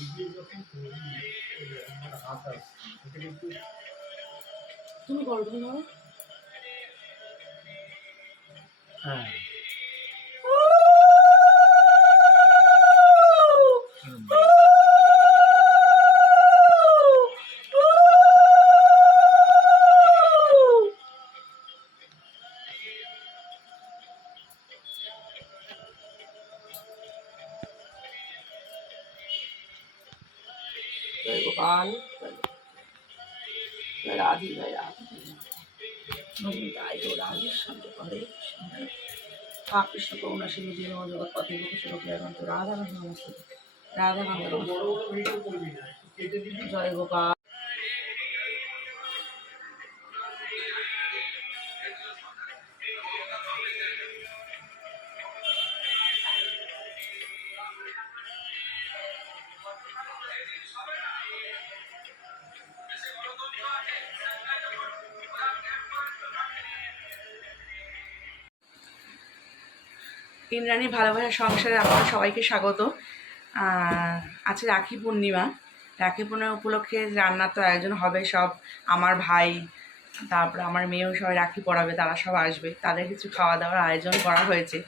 তুমি করো, তুমি করো। হ্যাঁ জয় গোপাল, জয় রাধি, জয় রাধি। তাই তো রাধের সঙ্গে করে হা কৃষ্ণ করুণা সিন্ধু দীন জগৎ পথে লোক রাধা নমস্ত, রাধা জয় গোপাল। ইন্দ্রাণী ভালোবাসা সংসারে আপনাদের সবাইকে স্বাগত। আজকে রাখি পূর্ণিমা। রাখি পূর্ণিমা উপলক্ষে রান্না তো আয়োজন হবে সব। আমার ভাই, তারপরে আমার মেয়েও সবাই রাখি পরাবে, তারা সব আসবে, তাদের কিছু খাওয়া দাওয়ার আয়োজন করা হয়েছে।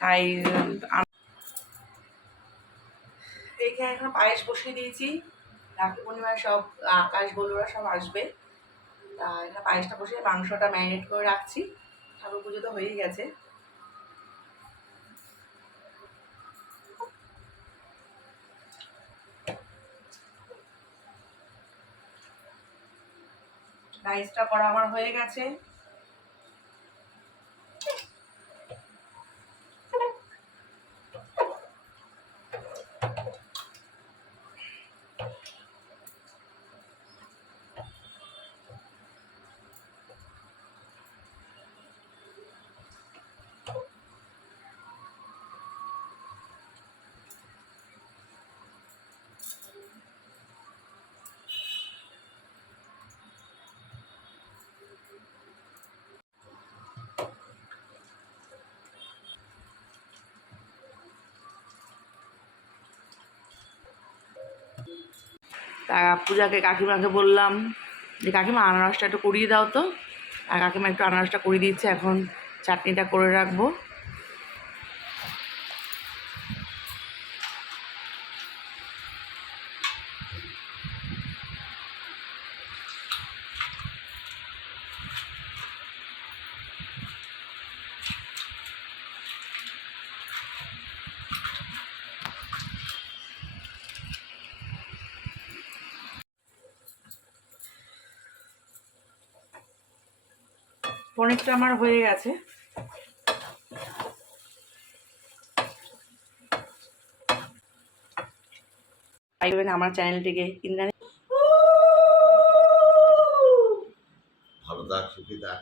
তাই এইখানে এখন পায়েস বসিয়ে দিয়েছি। রাখি পূর্ণিমায় সব আকাশ বলুরা সব আসবে। তা এখানে পায়েসটা বসিয়ে মাংসটা ম্যারিনেট করে রাখছি। ঠাকুর পুজো তো হয়েই গেছে। রাইসটা করা আমার হয়ে গেছে। তা পূজাকে কাকিমাকে বললাম যে কাকিমা আনারসটা একটু করিয়ে দাও তো। আর কাকিমা একটু আনারসটা করিয়ে দিচ্ছে, এখন চাটনিটা করে রাখবো। পনিরটা আমার হয়ে গেছে। আমার চ্যানেলটিকে ইন্দ্রাণী ভালো থাক, সুখী থাক।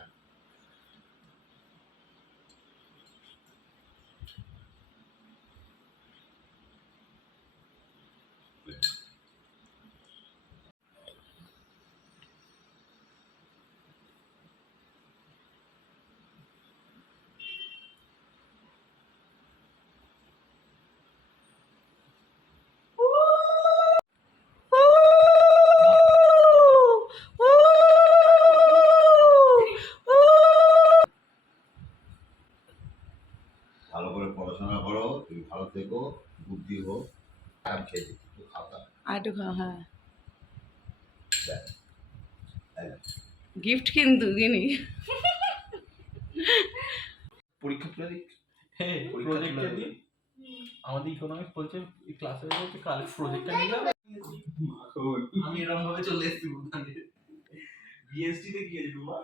ভালো করে পড়াশোনা করো, তুমি ভালো থেকো, বুদ্ধি হোক। আর খেয়ে একটু খাওয়া, আর একটু খাও। হ্যাঁ, তাই না? গিফট কিন্তু দিনি। পরীক্ষা তুলে দিক। হ্যাঁ প্রজেক্টটা দিই। আমাদের ইকোনমিক্স বলছে ক্লাসে বলছে কাল প্রজেক্টটা নিয়ে যাবে। আমি এরকম ভাবে চলে এসেছি বুঝলি। বিএসটি তে গিয়ে জুমা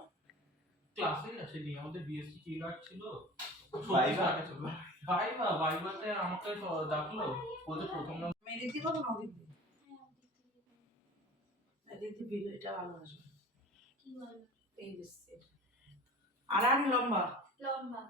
ক্লাসে আসেনি, আমাদের বিএসটি কি লাগছিল ভাইবা ভাইবাতে আমাকে ডাকলো, বলতে প্রথম নাম মেদিতি কত নদীতে মেদিতি ভিডিওটা ভালো আসবে। কি বল এই দিচ্ছে আর আর লম্বা লম্বা।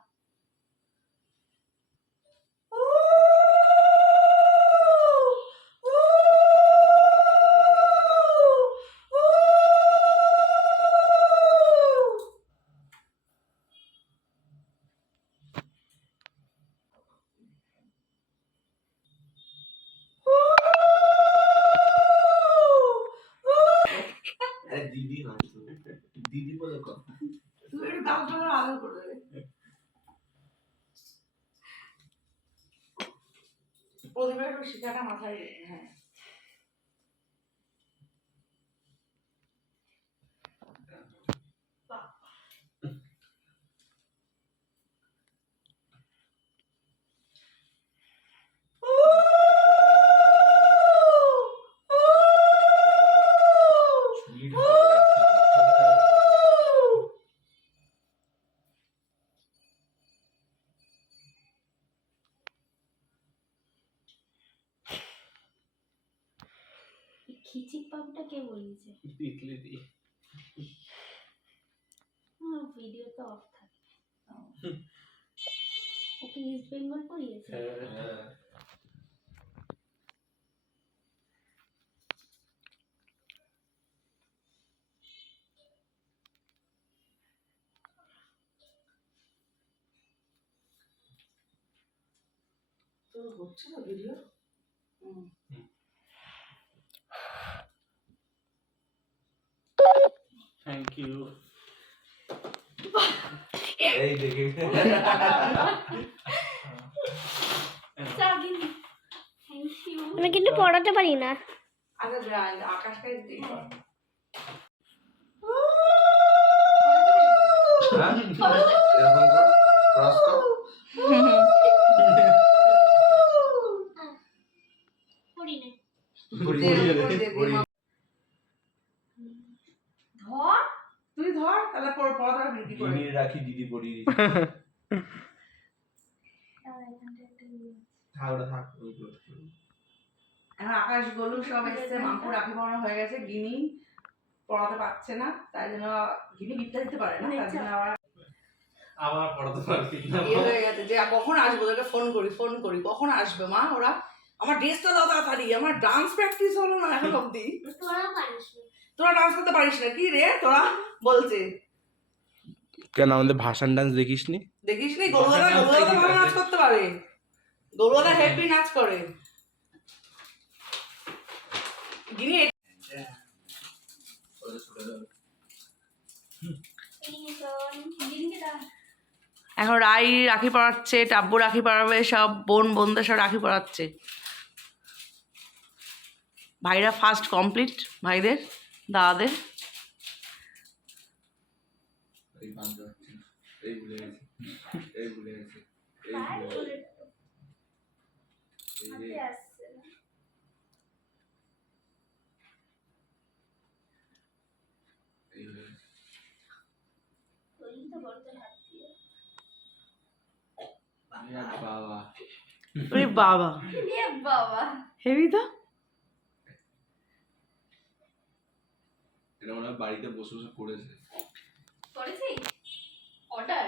আদর করে দেবে। প্রদীপের একটু শিখাটা মাথায় রেখে, হ্যাঁ। খিচিক বাবুটা কে বলিয়েছে? তিতলি দি। ভিডিও তো অফ থাকে। ওকে ইস্ট বেঙ্গল পড়িয়েছে? হ্যাঁ। তো হচ্ছে না ভিডিও। Thank you. এই দেখে আমি কিন্তু পড়াতে পারি না। আচ্ছা আকাশকে দিয়ে কর। এরকম কর, ক্রস কর। পড়ি না। ধর তুই ধর তাহলে পড়া বিক্রি করে। দিদির রাখি দিদি পড়িয়ে দিই। থাক ওটা থাক। এখন আকাশ গোলু সব এসছে, মাম্পু রাখি পড়ানো হয়ে গেছে, গিনি পড়াতে পারছে না, তাই জন্য গিনি বিদ্যা দিতে পারে না, তার জন্য আবার পড়াতে পারবি না। হয়ে গেছে যে কখন আসবো, ওদেরকে ফোন করি কখন আসবে মা ওরা, আমার ড্রেসটা দাও তাড়াতাড়ি, আমার ডান্স প্র্যাকটিস হলো না এখন অব্দি। তোরা পারিস না। তোরা ডান্স করতে পারিস না কি রে তোরা, বলছে কেন আমাদের ভাষণ ডান্স দেখিস নি? দেখিস নি? গরুদাদা ভালো নাচ করতে পারে, গরুদাদা হেভি নাচ করে। গিনি এখন রাই রাখি পড়াচ্ছে, টাব্বু রাখি পড়াবে, সব বোনদের সব রাখি পড়াচ্ছে। ভাইরা ফার্স্ট কমপ্লিট, ভাইদের দাদাদের। এই বান্ধব এই ভুলে গেছি, এই ভুলে গেছি, এই ভুলে গেছি। এই রে, এই ভুলে গেছি। বাবা ওরে বাবা বাবা হেভি তো। এটা মনে হয় বাড়িতে বসে বসে করেছে। করেছি অর্ডার।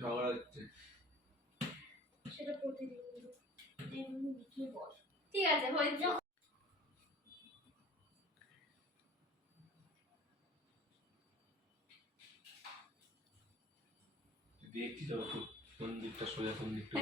ঝগড়া হচ্ছে। সেটা প্রতিদিন ঠিক আছে হয়েছে। দেখছি যাবো কোন দিকটা সোজা কোন দিকটা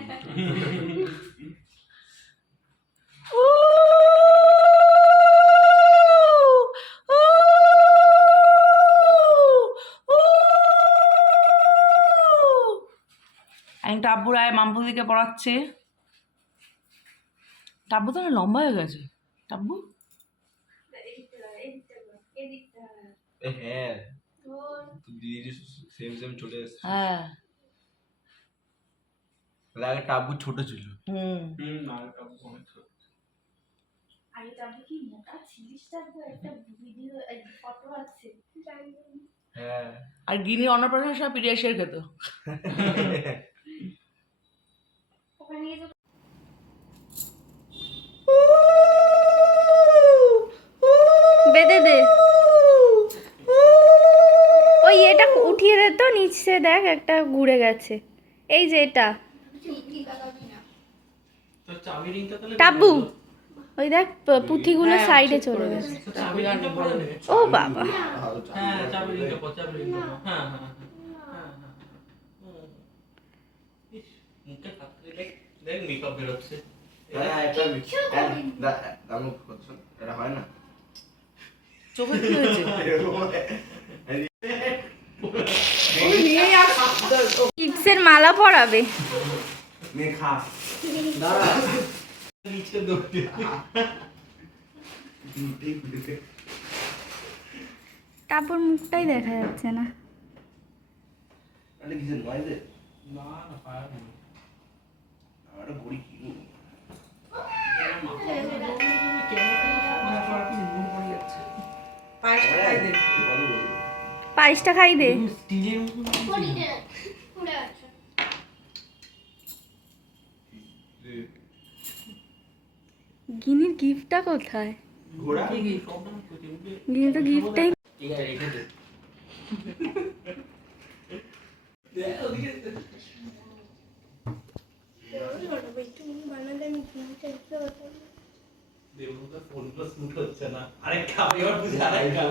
টাব্বু রায় মাম্পুদিকে পড়াচ্ছে। টাব্বু তো না লম্বা হয়ে গেছে। টাব্বু হ্যাঁ দিদি সেম সেম চলে এসছে। হ্যাঁ আগে টাব্বু ছোট ছিল। আগে টাব্বু কি মোটা ছিলিস? টাব্বু একটা ভিডিও ফটো আছে। হ্যাঁ আর গিনি অন্নপ্রাশনের সব পিডিয়াশিয়ার খেত। ওখানে গিয়ে বেঁধে দে, ওই এটা উঠিয়ে দে তো নিচে, দেখ একটা ঘুরে গেছে। এই যে এটা টাব্বু, ওই দেখ পুঁথিগুলো সাইডে চলে গেছে। ও বাবা মুখে হাত দিয়ে দেখ, দেখ মেকআপ বেরোচ্ছে। এটা হয় না চোখে কি হয়েছে কিডসের মালা পরাবে। মেয়ে খা নিচে দৌড়ে তারপর মুখটাই দেখা যাচ্ছে না। কিসের নয় না না পায় না। আমার ঘড়ি কি পায়েসটা খাই দে। স্টিলের মতো গিনির গিফটটা কোথায়? ঘোড়া গিনি তো গিফটটাই ঠিক আছে রেখে দে। দেবুকে ফোন প্লাস স্মুথ হচ্ছে না। আরে খাবি আর বুঝে আরেক খাও।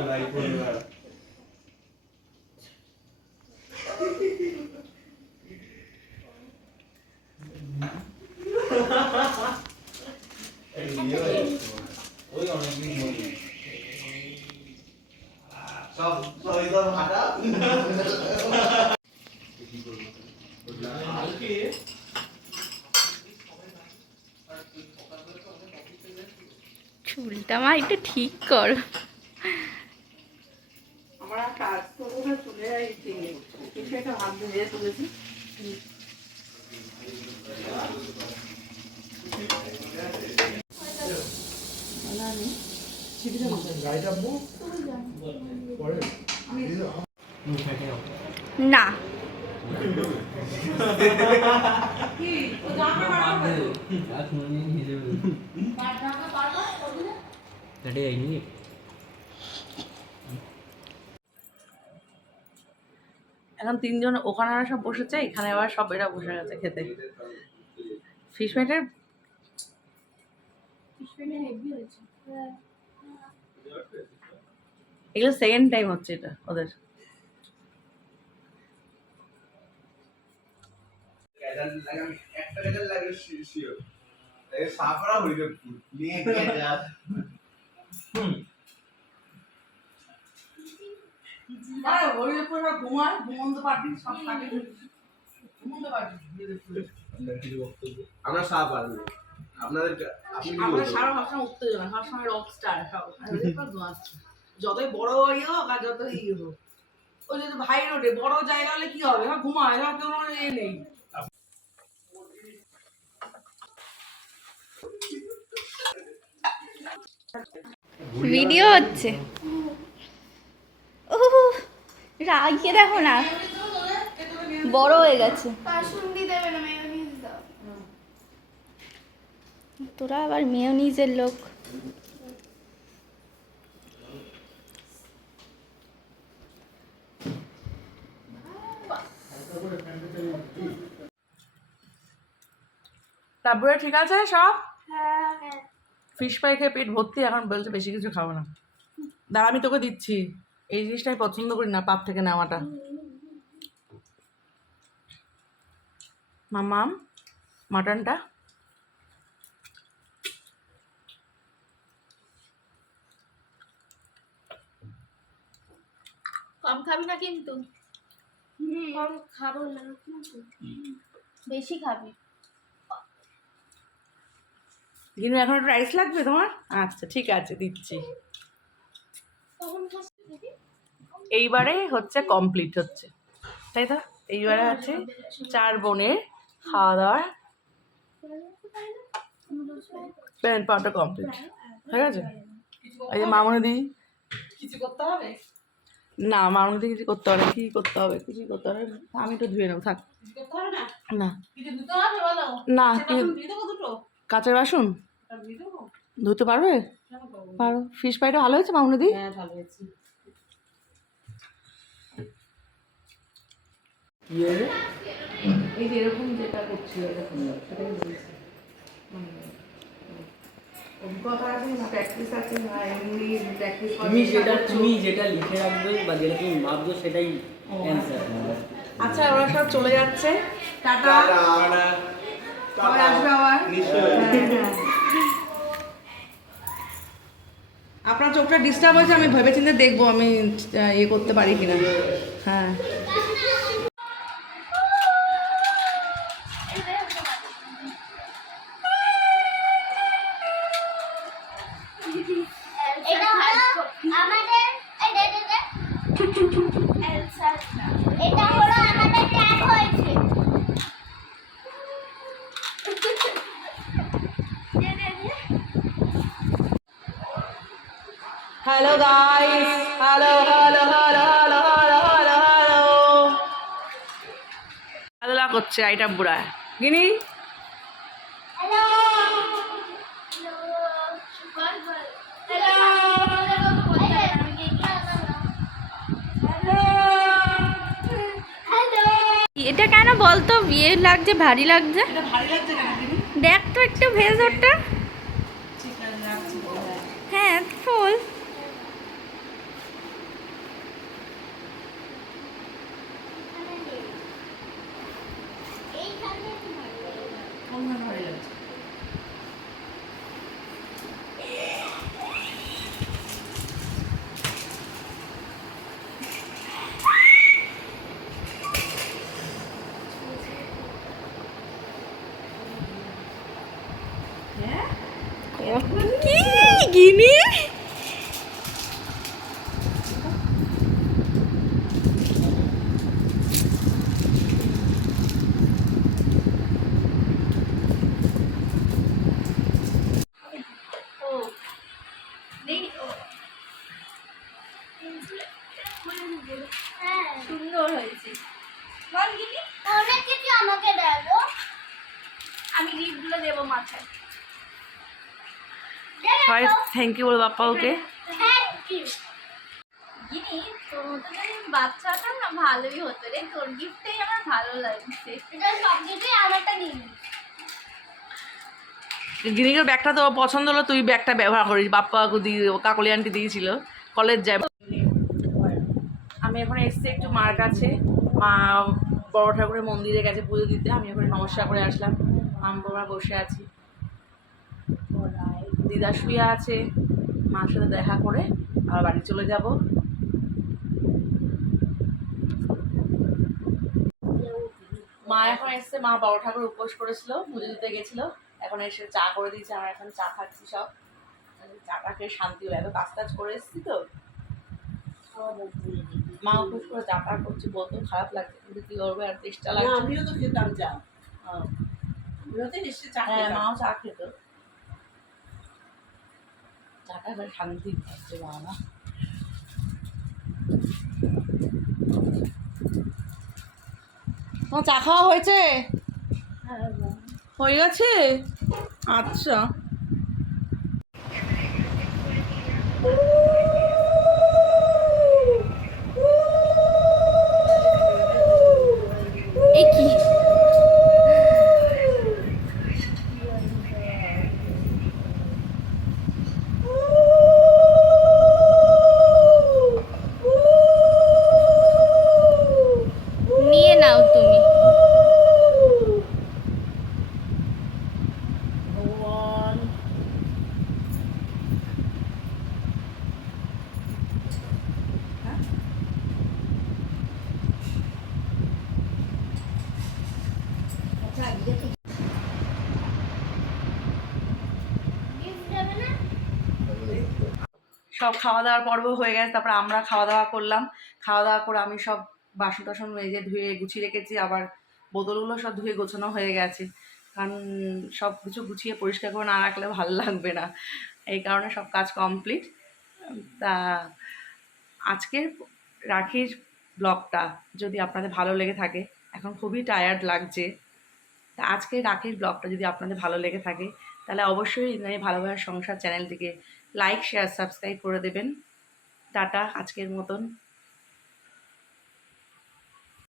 ওই অনেকদিন মনে সব সব হাঁটা কালকে চুলটা মা একটু ঠিক কর। আমার কাজ তো ওরা চলে যায় কিছু একটা হাত ধরে তুলেছি না এখন তিনজন ওখানে সব বসেছে, এখানে আবার সব এরা বসে গেছে খেতে। ফিশ ফ্রাইটার এগুলো সেকেন্ড টাইম হচ্ছে এটা ওদের। একটা গেজাল লাগে শিওর সাফরা হইবে নিয়ে গেজাল আরে হরিদেবপুর ঘুমায়, ঘুমন্ত পার্টি সব থাকে, ঘুমন্ত পার্টি। আমরা সাপ আসবো আপনাদের আপনি কি আমরা বলবেন? সারা সবসময় উত্তেজনা, সবসময় রক স্টার সব ঘুমাচ্ছে, যতই বড় ইয়ে হোক আর যতই ইয়ে হোক। ওই যদি ভাই রোডে বড় জায়গা হলে কি হবে, এবার ঘুমায়, এবার কোনো ইয়ে নেই। ভিডিও হচ্ছে। ও রাগিয়ে দেখো না, বড় হয়ে গেছে। তোরা আবার মেয়োনিজের লোক। তারপরে ঠিক আছে সব, ফিশ ফ্রাই খেয়ে পেট ভর্তি, এখন বলছে বেশি কিছু খাবো না। দাঁড়া আমি তোকে দিচ্ছি, এই জিনিসটাই পছন্দ করি না পাপ থেকে নেওয়াটা। মামাম মাটনটা কম খাবি না কিন্তু, কম খাবো না কিন্তু, বেশি খাবি। কিন্তু এখন একটু রাইস লাগবে তোমার? আচ্ছা ঠিক আছে দিচ্ছি। এইবারে হচ্ছে কমপ্লিট হচ্ছে, তাই তো? এইবারে হচ্ছে 4 বোনের খাওয়া দাওয়া প্যান্ট পাউডার কমপ্লিট ঠিক আছে। এই যে মামনি কিছু করতে হবে না, মামনি কিছু করতে হবে না, কি করতে হবে কিছু করতে হবে না। আমি একটু ধুয়ে নেবো, থাক না না। কি কাঁচের বাসন ধুতে পারবে? পারো। ফিশ ফ্রাইটা ভালো হয়েছে মামনি? এই যে এরকম যেটা করছি এরকম সেটাই বলছি, অভিজ্ঞতা আছে না, প্র্যাকটিস আছে না, এমনি প্র্যাকটিস তুমি যেটা লিখে রাখবে বা যেটা তুমি ভাবছো সেটাই অ্যান্সার। আচ্ছা ওরা সব চলে যাচ্ছে, টাটা, আবার আসবে আবার। হ্যাঁ। আপনার চোখটা ডিস্টার্ব হয়েছে, আমি ভেবেচিন্তে দেখবো আমি ইয়ে করতে পারি কিনা। হ্যাঁ এটা হলো আমাদের এটা হলো আমাদের ট্যাগ হয়েছে। Hello guys, hello hello hello hello hello hello hello খেলা করছে আইটা বুড়া গিনি। হ্যালো হ্যালো এটা কেন বলতো বিয়ে লাগছে, ভারী লাগছে? এটা ভারী লাগছে কেন গিনি? দেখ তো একটু ভেতরটা। ঠিক আছে রাখছি। হ্যাঁ ফুল। কোন গান ভারী লাগছে? কি গিনি? সুন্দর হয়েছে। বল গিনি, অনেক কিছু আমাকে দেবো। আমি গিফটগুলো দেবো মাথায়। সবাই থ্যাংক ইউ বলো বাপ্পা ওকে। থ্যাংক ইউ গিনি, তোর মতো যদি বাচ্চাটা না ভালোই হতো রে, তোর গিফটটাই আমার ভালো লাগছে। এটা সব কিছুই আমারটা দিন। গিনিকের ব্যাগটা তো পছন্দ হলো, তুই ব্যাগটা ব্যবহার করিস। বাপ্পাকে দিয়ে কাকলি আন্টি দিয়েছিল, কলেজ যায়। আমি এখন এসছি একটু মার কাছে, মা বড় ঠাকুরের মন্দিরে গেছে পুজো দিতে, আমি এখন নমস্কার করে আসলাম। আমরা বসে আছি, দিদা শুয়ে আছে, মার সাথে দেখা করে আবার বাড়ি চলে যাব। মা এখন এসছে, মা বড় ঠাকুর উপোস করেছিল, পুজো দিতে গেছিল, এখন এসে চা করে দিয়েছে, আমরা এখন চা খাচ্ছি সব। চাটা খেয়ে শান্তি হলো, এত কাজ টাজ করে এসেছি তো। মা উপোস করে চাটা করছে, বলতে খারাপ লাগছে, কিন্তু কি করবে আর চেষ্টা লাগছে। আমিও তো খেতাম চা। আমিও তো এসে চা হ্যাঁ খেতাম। মাও চা খেত, চাটা এবার শান্তি খাচ্ছে বাবা। তোমার চা খাওয়া হয়েছে? হয়ে গেছে, আচ্ছা। এ কি? নিয়ে নাও তুমি। ভগবান গিফট দেবে না? সব খাওয়া দাওয়ার পর্ব হয়ে গেছে, তারপর আমরা খাওয়া দাওয়া করলাম। খাওয়া দাওয়া করে আমি সব বাসন টাসন মেজে ধুয়ে গুছিয়ে রেখেছি, আবার বোতলগুলো সব ধুয়ে গোছানো হয়ে গেছে, কারণ সব কিছু গুছিয়ে পরিষ্কার করে না রাখলে ভালো লাগবে না, এই কারণে সব কাজ কমপ্লিট। তা আজকের রাখির ব্লগটা যদি আপনাদের ভালো লেগে থাকে, এখন খুবই টায়ার্ড লাগছে, তা আজকের রাখির ব্লগটা যদি আপনাদের ভালো লেগে থাকে, তাহলে অবশ্যই ইন্দ্রাণী ভালোবাসার সংসার চ্যানেলটিকে লাইক শেয়ার সাবস্ক্রাইব করে দেবেন। টাটা আজকের মতন।